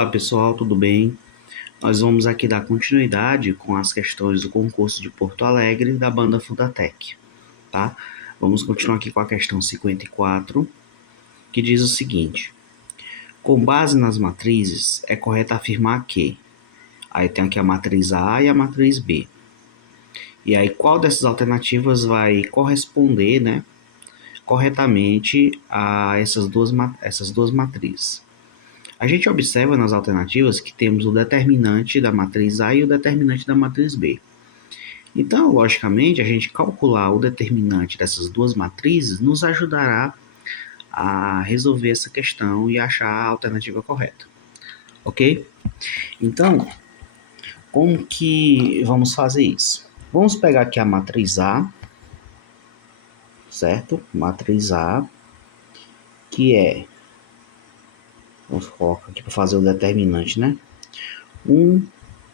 Olá pessoal, tudo bem? Nós vamos aqui dar continuidade com as questões do concurso de Porto Alegre da banda Fundatec, tá? Vamos continuar aqui com a questão 54, que diz o seguinte: com base nas matrizes, é correto afirmar que... Aí tem aqui a matriz A e a matriz B. E aí qual dessas alternativas vai corresponder, né, corretamente a essas duas matrizes? A gente observa nas alternativas que temos o determinante da matriz A e o determinante da matriz B. Então, logicamente, a gente calcular o determinante dessas duas matrizes nos ajudará a resolver essa questão e achar a alternativa correta. Ok? Então, como que vamos fazer isso? Vamos pegar aqui a matriz A, certo? Matriz A, que é... Vamos colocar aqui para fazer o determinante, né? 1,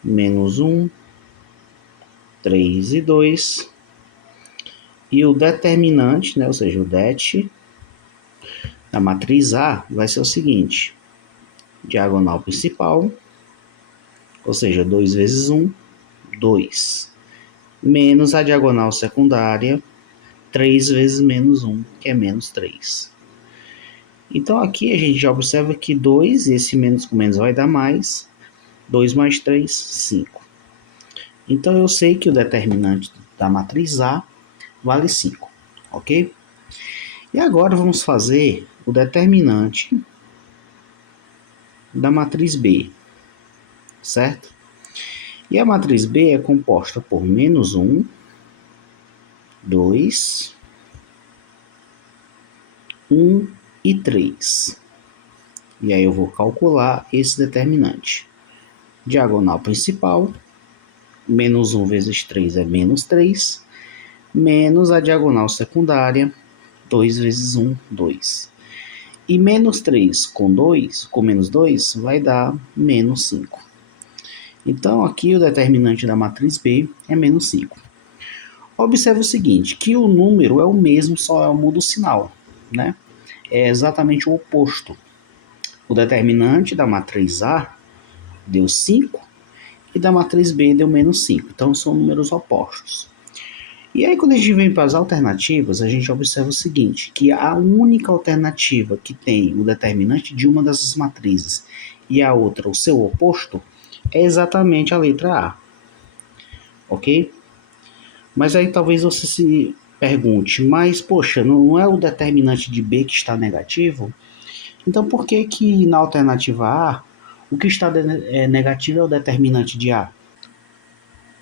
menos 1, 3 e 2. E o determinante, né, ou seja, o det da matriz A vai ser o seguinte: diagonal principal, ou seja, 2 vezes 1, 2, menos a diagonal secundária, 3 vezes menos 1, que é menos 3. Então aqui a gente já observa que 2, esse menos com menos vai dar mais, 2 mais 3, 5. Então eu sei que o determinante da matriz A vale 5, ok? E agora vamos fazer o determinante da matriz B, certo? E a matriz B é composta por menos 1, 2, 1 e 3. E aí eu vou calcular esse determinante. Diagonal principal, menos 1 vezes 3 é menos 3, menos a diagonal secundária, 2 vezes 1, 2. E menos 3 com menos 2, vai dar menos 5. Então, aqui o determinante da matriz B é menos 5. Observe o seguinte, que o número é o mesmo, só muda o sinal, né? É exatamente o oposto. O determinante da matriz A deu 5 e da matriz B deu menos 5. Então, são números opostos. E aí, quando a gente vem para as alternativas, a gente observa o seguinte, que a única alternativa que tem o determinante de uma dessas matrizes e a outra o seu oposto é exatamente a letra A. Ok? Mas aí talvez você se pergunte, mas poxa, não é o determinante de B que está negativo? Então por que que na alternativa A, o que está negativo é o determinante de A?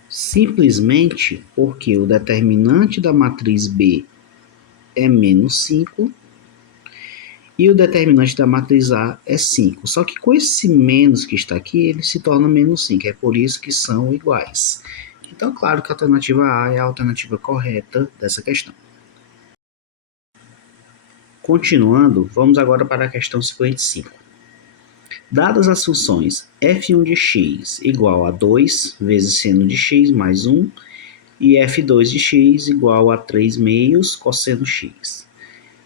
Simplesmente porque o determinante da matriz B é menos 5 e o determinante da matriz A é 5. Só que com esse menos que está aqui, ele se torna menos 5. É por isso que são iguais. Então, claro que a alternativa A é a alternativa correta dessa questão. Continuando, vamos agora para a questão 55. Dadas as funções f1 de x igual a 2 vezes seno de x mais 1 e f2 de x igual a 3 meios cosseno x.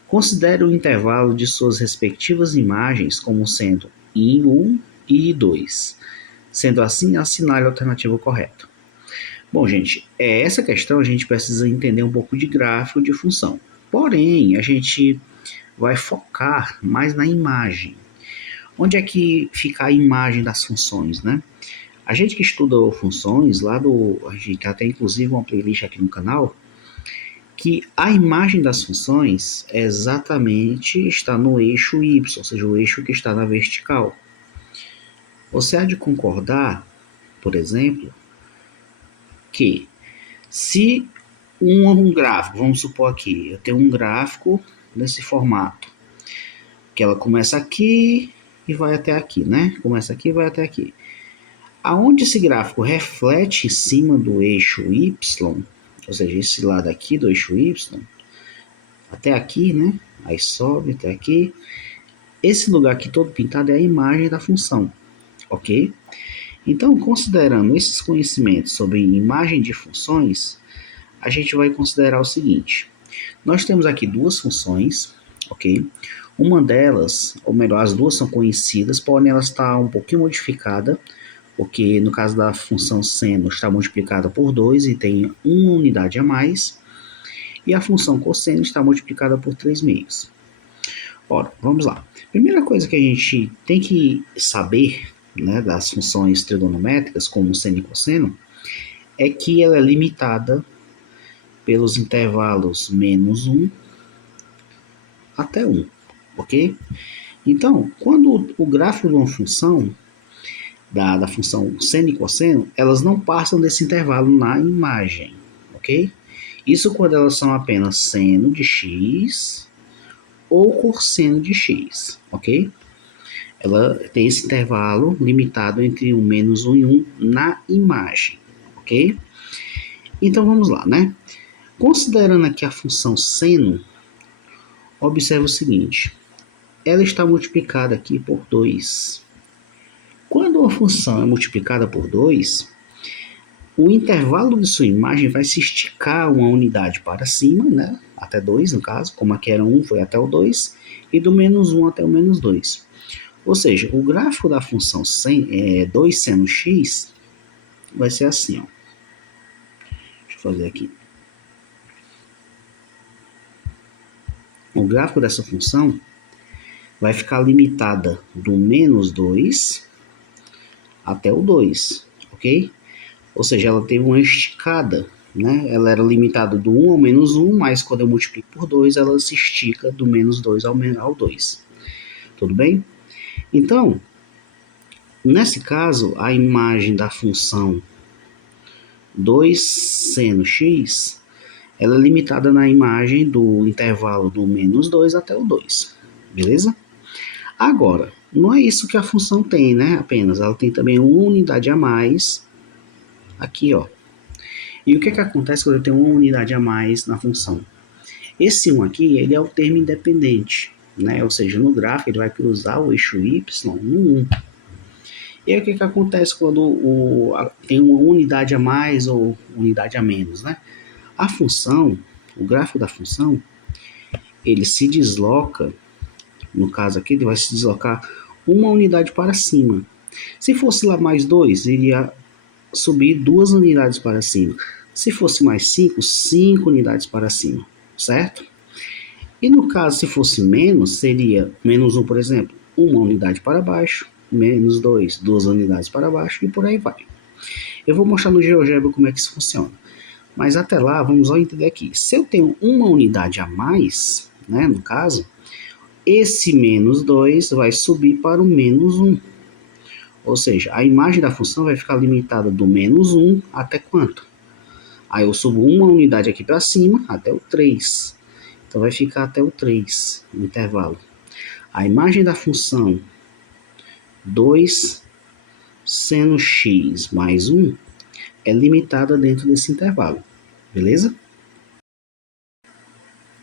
Considere o intervalo de suas respectivas imagens como sendo I1 e I2. Sendo assim, assinale a alternativa correta. Bom, gente, essa questão a gente precisa entender um pouco de gráfico de função. Porém, a gente vai focar mais na imagem. Onde é que fica a imagem das funções, né? A gente que estuda funções, a gente tem até inclusive uma playlist aqui no canal, que a imagem das funções exatamente está no eixo Y, ou seja, o eixo que está na vertical. Você há de concordar, por exemplo, que se um gráfico, vamos supor aqui, eu tenho um gráfico nesse formato, que ela começa aqui e vai até aqui, né? Começa aqui e vai até aqui. Aonde esse gráfico reflete em cima do eixo Y, ou seja, esse lado aqui do eixo Y, até aqui, né? Aí sobe até aqui. Esse lugar aqui todo pintado é a imagem da função, ok? Então, considerando esses conhecimentos sobre imagem de funções, a gente vai considerar o seguinte. Nós temos aqui duas funções, ok? Uma delas, ou melhor, as duas são conhecidas, porém ela está um pouquinho modificada, porque no caso da função seno está multiplicada por 2 e tem uma unidade a mais, e a função cosseno está multiplicada por 3 meios. Ora, vamos lá. Primeira coisa que a gente tem que saber, né, das funções trigonométricas, como seno e cosseno, é que ela é limitada pelos intervalos -1 até 1, ok? Então, quando o gráfico de uma função, da função seno e cosseno, elas não passam desse intervalo na imagem, ok? Isso quando elas são apenas seno de x ou cosseno de x, ok? Ela tem esse intervalo limitado entre um -1 e 1 na imagem, ok? Então vamos lá, né? Considerando aqui a função seno, observe o seguinte, ela está multiplicada aqui por 2. Quando uma função é multiplicada por 2, o intervalo de sua imagem vai se esticar uma unidade para cima, né? Até 2 no caso, como aqui era 1 foi até o 2, e do -1 até o -2. Ou seja, o gráfico da função 2 seno x vai ser assim, ó. Deixa eu fazer aqui. O gráfico dessa função vai ficar limitada do -2 até o 2, ok? Ou seja, ela teve uma esticada, né? Ela era limitada do 1 ao -1, mas quando eu multiplico por 2, ela se estica do -2 ao 2. Tudo bem? Então, nesse caso, a imagem da função 2 seno x, ela é limitada na imagem do intervalo do -2 até o 2, beleza? Agora, não é isso que a função tem, né? Apenas, ela tem também uma unidade a mais aqui, ó. E o que acontece quando eu tenho uma unidade a mais na função? Esse 1 aqui, ele é o termo independente, né? Ou seja, no gráfico ele vai cruzar o eixo y no 1. E aí o que acontece quando tem uma unidade a mais ou unidade a menos, né? A função, o gráfico da função, ele se desloca, no caso aqui, ele vai se deslocar uma unidade para cima. Se fosse lá mais 2, iria subir 2 unidades para cima. Se fosse mais 5, 5 unidades para cima, certo? E no caso, se fosse menos, seria -1, por exemplo, uma unidade para baixo, -2, 2 unidades para baixo e por aí vai. Eu vou mostrar no GeoGebra como é que isso funciona. Mas até lá, vamos só entender aqui. Se eu tenho uma unidade a mais, né, no caso, esse -2 vai subir para o -1. Ou seja, a imagem da função vai ficar limitada do -1 até quanto? Aí eu subo uma unidade aqui para cima até o 3. Então vai ficar até o 3 no intervalo. A imagem da função 2 seno x mais 1 é limitada dentro desse intervalo. Beleza?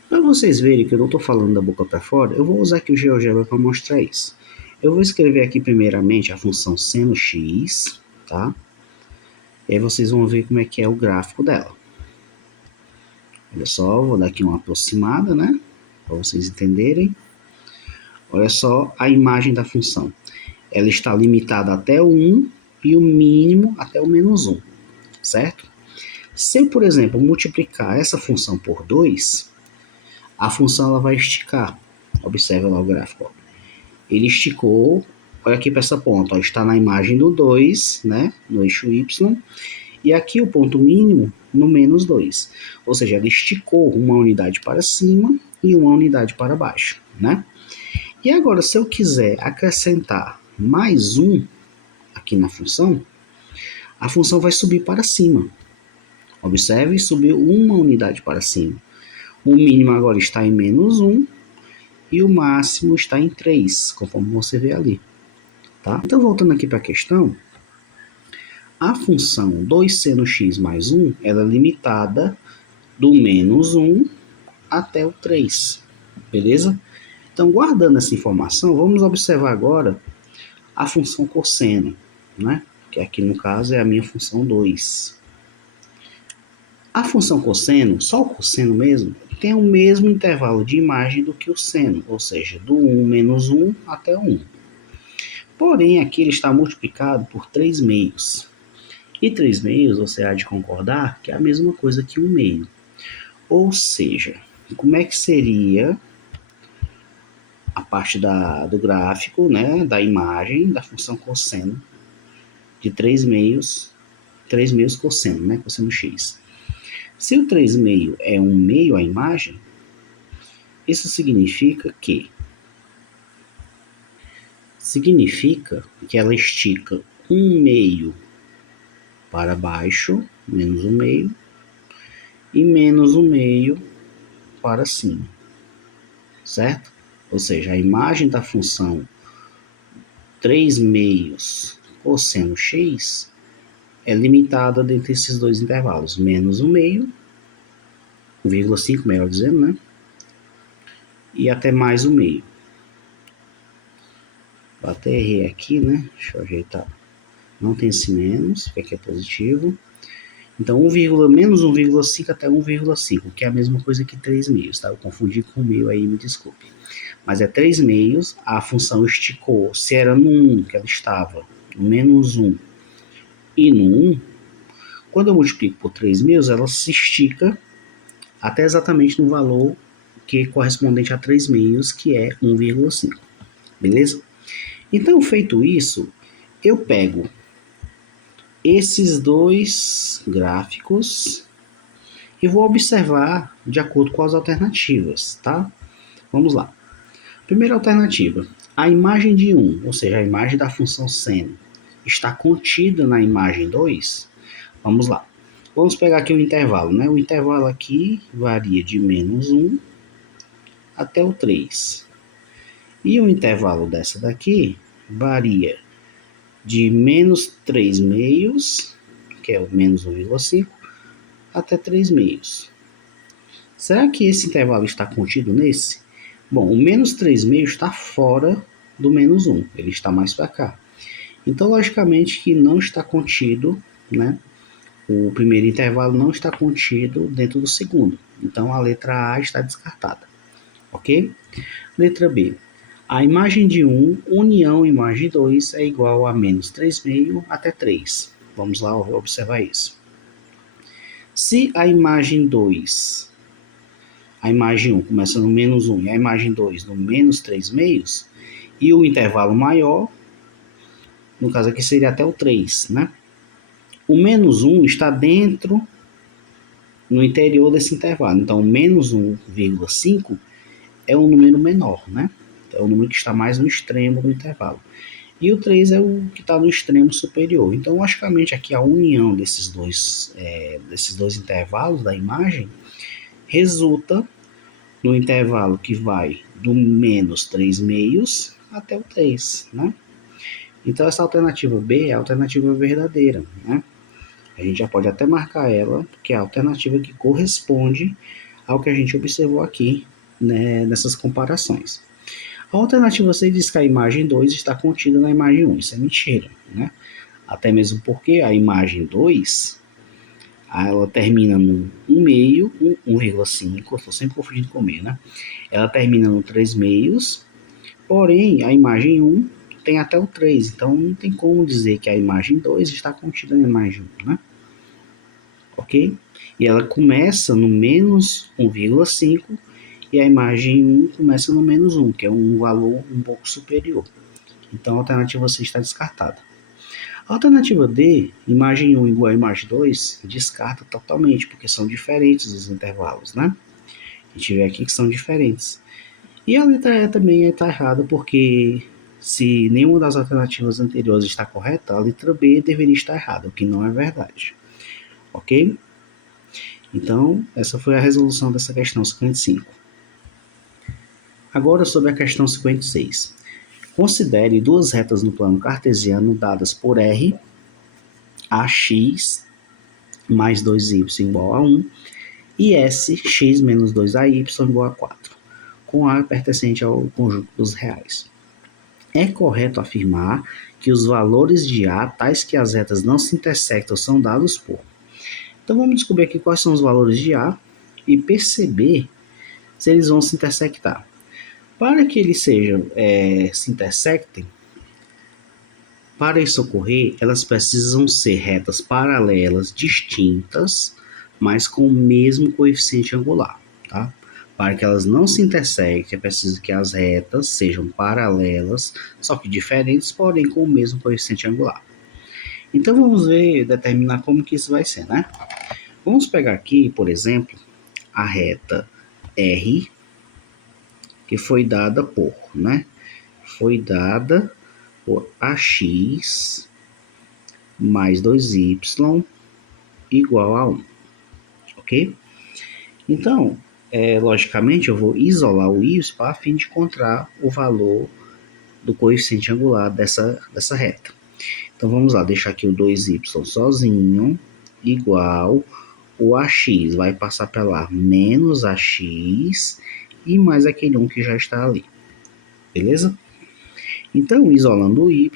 Para vocês verem que eu não estou falando da boca para fora, eu vou usar aqui o GeoGebra para mostrar isso. Eu vou escrever aqui primeiramente a função seno x, tá? E aí vocês vão ver como é que é o gráfico dela. Olha só, vou dar aqui uma aproximada, né? Para vocês entenderem. Olha só a imagem da função. Ela está limitada até o 1 e o mínimo até o -1, certo? Se eu, por exemplo, multiplicar essa função por 2, a função ela vai esticar. Observe lá o gráfico. Ó. Ele esticou, olha aqui para essa ponta, ó, está na imagem do 2, né, no eixo y, e aqui o ponto mínimo no -2. Ou seja, ele esticou uma unidade para cima e uma unidade para baixo, né? E agora, se eu quiser acrescentar mais 1 aqui na função, a função vai subir para cima. Observe, subiu uma unidade para cima. O mínimo agora está em -1 e o máximo está em 3, conforme você vê ali. Tá? Então, voltando aqui para a questão, a função 2 seno x mais 1 ela é limitada do -1 até o 3, beleza? Então, guardando essa informação, vamos observar agora a função cosseno, né? Que aqui no caso é a minha função 2. A função cosseno, só o cosseno mesmo, tem o mesmo intervalo de imagem do que o seno, ou seja, do 1 menos 1 até 1. Porém, aqui ele está multiplicado por 3 meios. E 3 meios, você há de concordar, que é a mesma coisa que 1 meio. Ou seja, como é que seria a parte do gráfico, né, da imagem, da função cosseno, de 3 meios cosseno, né, cosseno x. Se o 3 meio é 1 meio a imagem, isso significa que ela estica 1 meio para baixo, menos 1 meio, e menos 1 meio para cima, certo? Ou seja, a imagem da função 3 meios cosseno x é limitada dentre esses dois intervalos, menos 1 meio, 1,5, melhor dizendo, né? E até mais 1 meio. Eu até errei aqui, né? Deixa eu ajeitar. Não tem esse menos, que aqui é positivo. Então, menos 1,5 até 1,5, que é a mesma coisa que 3 meios, tá? Eu confundi com o meio aí, me desculpe. Mas é 3 meios, a função esticou, se era no 1, que ela estava, no menos 1 e no 1, quando eu multiplico por 3 meios, ela se estica até exatamente no valor que é correspondente a 3 meios, que é 1,5. Beleza? Então, feito isso, eu pego esses dois gráficos e vou observar de acordo com as alternativas, tá? Vamos lá. Primeira alternativa, a imagem de 1, ou seja, a imagem da função seno, está contida na imagem 2? Vamos lá. Vamos pegar aqui o intervalo, né? O intervalo aqui varia de menos 1 até o 3. E o intervalo dessa daqui varia de menos 3 meios, que é o menos 1,5, até 3 meios. Será que esse intervalo está contido nesse? Bom, o menos 3 meios está fora do menos 1, ele está mais para cá. Então, logicamente que não está contido, né? O primeiro intervalo não está contido dentro do segundo. Então, a letra A está descartada. Ok? Letra B. A imagem de 1, união imagem 2, é igual a menos 3,5 até 3. Vamos lá observar isso. Se a imagem 2, a imagem 1 começa no menos 1 e a imagem 2 no menos 3 meios, e o intervalo maior, no caso aqui seria até o 3, né? O menos 1 está dentro, no interior desse intervalo. Então, menos 1,5 é um número menor, né? É o número que está mais no extremo do intervalo. E o 3 é o que está no extremo superior. Então, logicamente, aqui a união desses dois intervalos da imagem resulta no intervalo que vai do menos 3 meios até o 3, né? Então, essa alternativa B é a alternativa verdadeira, né? A gente já pode até marcar ela, porque é a alternativa que corresponde ao que a gente observou aqui, né, nessas comparações. A alternativa C diz que a imagem 2 está contida na imagem 1. Isso é mentira, né? Até mesmo porque a imagem 2, ela termina no 1 meio, 1,5, estou sempre confundindo com meio, né? Ela termina no 3 meios, porém a imagem 1 tem até o 3, então não tem como dizer que a imagem 2 está contida na imagem 1, né? Ok? E ela começa no menos 1,5 e a imagem 1 começa no menos 1, que é um valor um pouco superior. Então a alternativa C está descartada. A alternativa D, imagem 1 igual a imagem 2, descarta totalmente, porque são diferentes os intervalos, né? A gente vê aqui que são diferentes. E a letra E também está errada, porque se nenhuma das alternativas anteriores está correta, a letra B deveria estar errada, o que não é verdade. Ok? Então, essa foi a resolução dessa questão 55. Agora sobre a questão 56. Considere duas retas no plano cartesiano dadas por R, AX mais 2y igual a 1 e S, x menos 2AY igual a 4, com A pertencente ao conjunto dos reais. É correto afirmar que os valores de A, tais que as retas não se intersectam, são dados por. Então vamos descobrir aqui quais são os valores de A e perceber se eles vão se intersectar. Para que eles se intersectem, para isso ocorrer, elas precisam ser retas paralelas distintas, mas com o mesmo coeficiente angular, tá? Para que elas não se intersectem, é preciso que as retas sejam paralelas, só que diferentes, porém com o mesmo coeficiente angular. Então vamos determinar como que isso vai ser, né? Vamos pegar aqui, por exemplo, a reta R, que foi dada por, né? Foi dada por AX mais 2y igual a 1, ok? Então, logicamente, eu vou isolar o y a fim de encontrar o valor do coeficiente angular dessa reta. Então, vamos lá, deixar aqui o 2y sozinho, igual o AX, vai passar para lá, menos AX, e mais aquele 1 que já está ali, beleza? Então, isolando o y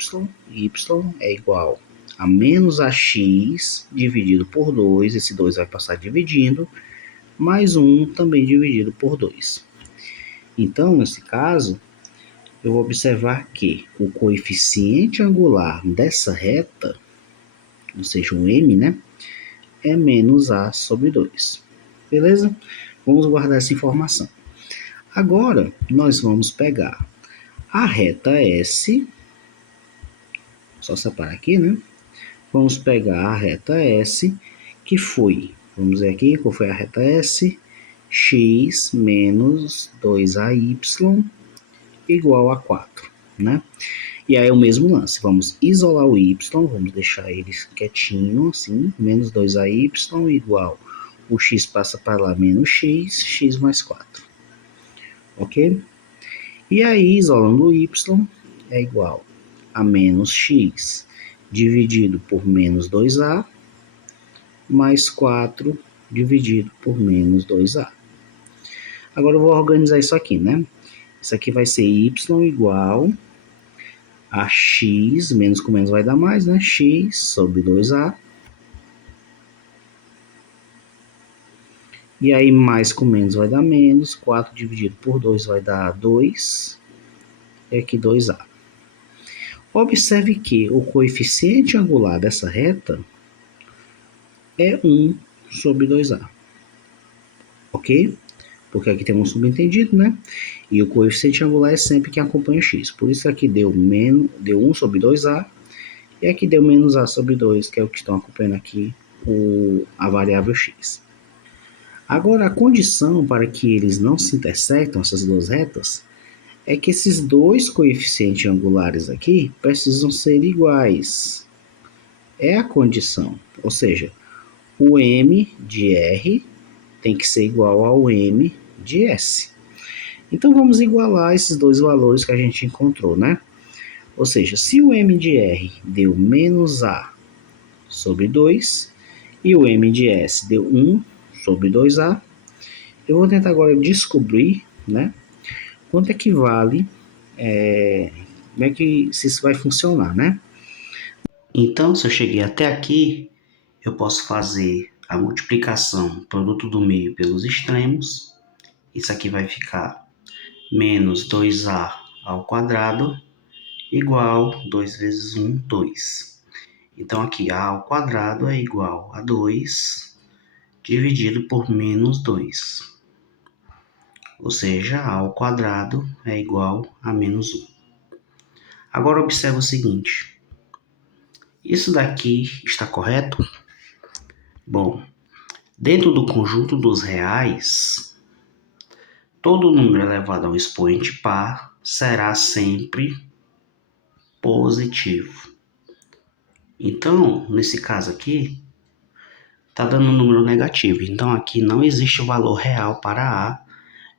é igual a menos AX dividido por 2, esse 2 vai passar dividindo, mais 1 também dividido por 2. Então, nesse caso, eu vou observar que o coeficiente angular dessa reta, ou seja, o m, né, é menos a sobre 2. Beleza? Vamos guardar essa informação. Agora, nós vamos pegar a reta S, só separar aqui, né? Vamos pegar a reta S, que foi, vamos ver aqui, qual foi a reta S? X menos 2AY igual a 4, né? E aí é o mesmo lance, vamos isolar o y, vamos deixar ele quietinho, assim, menos 2AY igual, o x passa para lá, menos x mais 4, ok? E aí, isolando o y, é igual a menos x dividido por menos 2a, mais 4 dividido por menos 2a. Agora eu vou organizar isso aqui, né? Isso aqui vai ser y igual a x, menos com menos vai dar mais, né? X sobre 2a. E aí, mais com menos vai dar menos. 4 dividido por 2 vai dar 2. E aqui 2a. Observe que o coeficiente angular dessa reta é 1 sobre 2a. Ok? Porque aqui tem um subentendido, né? E o coeficiente angular é sempre quem acompanha x. Por isso aqui deu 1 sobre 2a. E aqui deu menos a sobre 2, que é o que estão acompanhando aqui a variável x. Agora, a condição para que eles não se intersectam, essas duas retas, é que esses dois coeficientes angulares aqui precisam ser iguais. É a condição. Ou seja, o m de R tem que ser igual ao m de S. Então, vamos igualar esses dois valores que a gente encontrou, né? Ou seja, se o m de R deu menos a sobre 2 e o m de S deu 1 sobre 2a, eu vou tentar agora descobrir, né, quanto é que vale, como é que se isso vai funcionar, né? Então, se eu cheguei até aqui, eu posso fazer a multiplicação produto do meio pelos extremos. Isso aqui vai ficar menos 2a ao quadrado igual 2 vezes 1, 2. Então, aqui a ao quadrado é igual a 2 dividido por menos 2. Ou seja, a ao quadrado é igual a menos 1. Agora, observe o seguinte. Isso daqui está correto? Bom, dentro do conjunto dos reais, todo número elevado a um expoente par será sempre positivo. Então, nesse caso aqui, está dando um número negativo. Então, aqui não existe o valor real para A,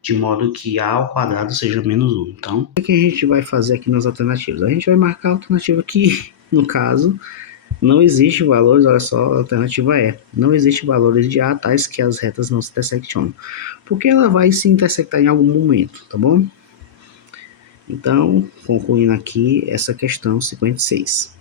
de modo que A ao quadrado seja menos 1. Então, o que a gente vai fazer aqui nas alternativas? A gente vai marcar a alternativa que, no caso, não existe valores, olha só, a alternativa é, não existe valores de A tais que as retas não se interseccionam. Porque ela vai se intersectar em algum momento, tá bom? Então, concluindo aqui essa questão 56.